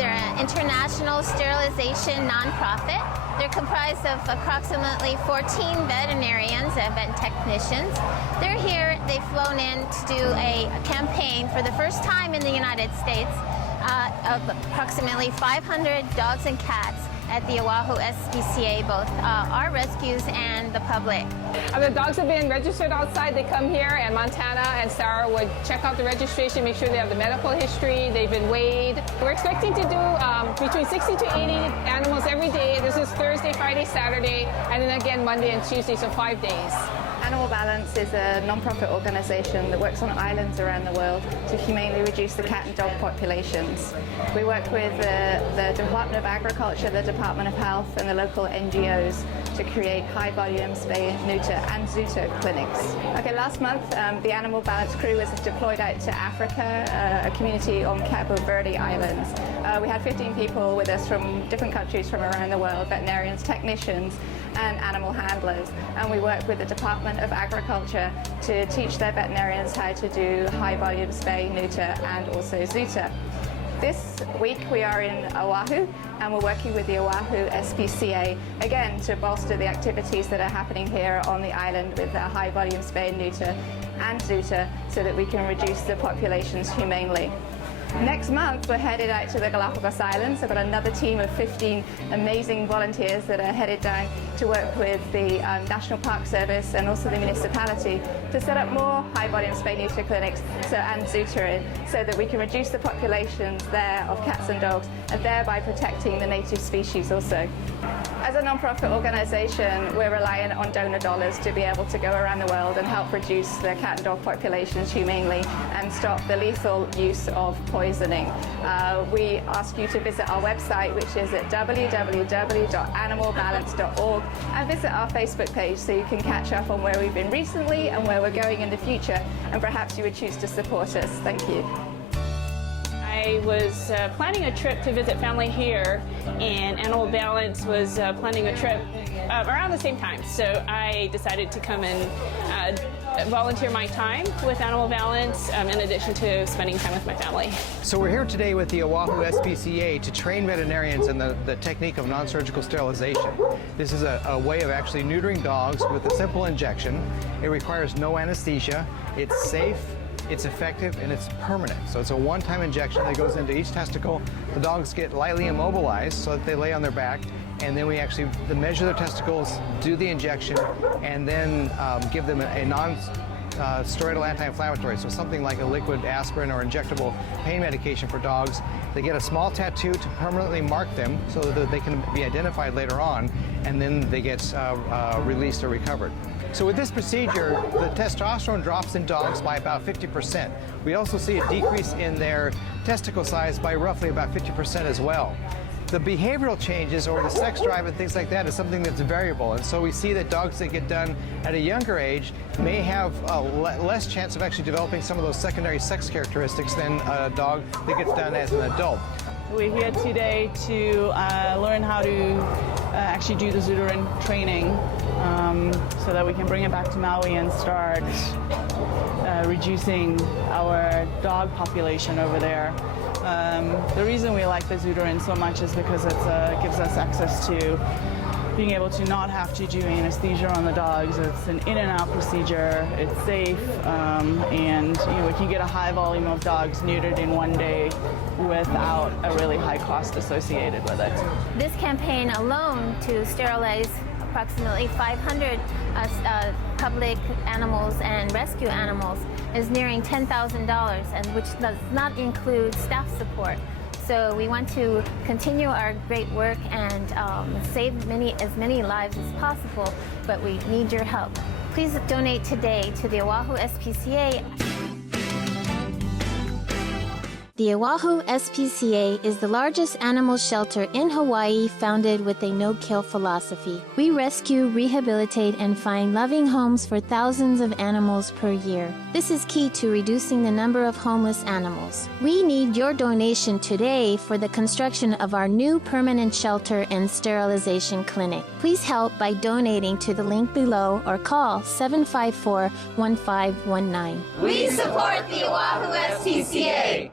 They're an international sterilization nonprofit. They're comprised of approximately 14 veterinarians and vet technicians. They're here, they've flown in to do a campaign for the first time in the United States of approximately 500 dogs and cats at the Oahu SPCA, both our rescues and the public. The dogs have been registered outside. They come here, and Montana and Sarah would check out the registration, make sure they have the medical history, they've been weighed. We're expecting to do between 60 to 80 animals every day. This is Thursday, Friday, Saturday, and then again Monday and Tuesday, so 5 days. Animal Balance is a non-profit organization that works on islands around the world to humanely reduce the cat and dog populations. We work with the Department of Agriculture, the Department of Health, and the local NGOs to create high-volume Spay, Neuter, and Neuter clinics. Okay, last month, the Animal Balance crew was deployed out to Africa, a community on Cabo Verde Islands. We had 15 people with us from different countries from around the world, veterinarians, technicians, and animal handlers, and we work with the Department of Agriculture to teach their veterinarians how to do high-volume Spay, Neuter, and also Neuter. This week we are in Oahu, and we're working with the Oahu SPCA, again, to bolster the activities that are happening here on the island with high-volume Spay, Neuter, and Neuter, so that we can reduce the populations humanely. Next month, we're headed out to the Galapagos Islands. I've got another team of 15 amazing volunteers that are headed down to work with the National Park Service and also the municipality to set up more high-volume Spay Neuter clinics and Neuter so that we can reduce the populations there of cats and dogs and thereby protecting the native species also. As a non-profit organization, we're reliant on donor dollars to be able to go around the world and help reduce the cat and dog populations humanely and stop the lethal use of poisoning. We ask you to visit our website, which is at www.animalbalance.org, and visit our Facebook page so you can catch up on where we've been recently and where we're going in the future, and perhaps you would choose to support us. Thank you. I was planning a trip to visit family here, and Animal Balance was planning a trip around the same time. So I decided to come and volunteer my time with Animal Balance in addition to spending time with my family. So we're here today with the Oahu SPCA to train veterinarians in the technique of non-surgical sterilization. This is a way of actually neutering dogs with a simple injection. It requires no anesthesia. It's safe, it's effective, and it's permanent. So it's a one-time injection that goes into each testicle. The dogs get lightly immobilized so that they lay on their back, and then we actually measure their testicles, do the injection, and then give them a non-steroidal anti-inflammatory, so something like a liquid aspirin or injectable pain medication for dogs. They get a small tattoo to permanently mark them so that they can be identified later on, and then they get released or recovered. So with this procedure, the testosterone drops in dogs by about 50%. We also see a decrease in their testicle size by roughly about 50% as well. The behavioral changes or the sex drive and things like that is something that's variable, and so we see that dogs that get done at a younger age may have less chance of actually developing some of those secondary sex characteristics than a dog that gets done as an adult. We're here today to learn how to actually do the Zudarin training so that we can bring it back to Maui and start reducing our dog population over there. The reason we like the Zudarin so much is because it gives us access to being able to not have to do anesthesia on the dogs. It's an in and out procedure, it's safe, and we can get a high volume of dogs neutered in one day without a really high cost associated with it. This campaign alone to sterilize approximately 500 public animals and rescue animals is nearing $10,000, and which does not include staff support. So we want to continue our great work and save as many lives as possible, but we need your help. Please donate today to the Oahu SPCA. The Oahu SPCA is the largest animal shelter in Hawaii founded with a no-kill philosophy. We rescue, rehabilitate, and find loving homes for thousands of animals per year. This is key to reducing the number of homeless animals. We need your donation today for the construction of our new permanent shelter and sterilization clinic. Please help by donating to the link below or call 754-1519. We support the Oahu SPCA.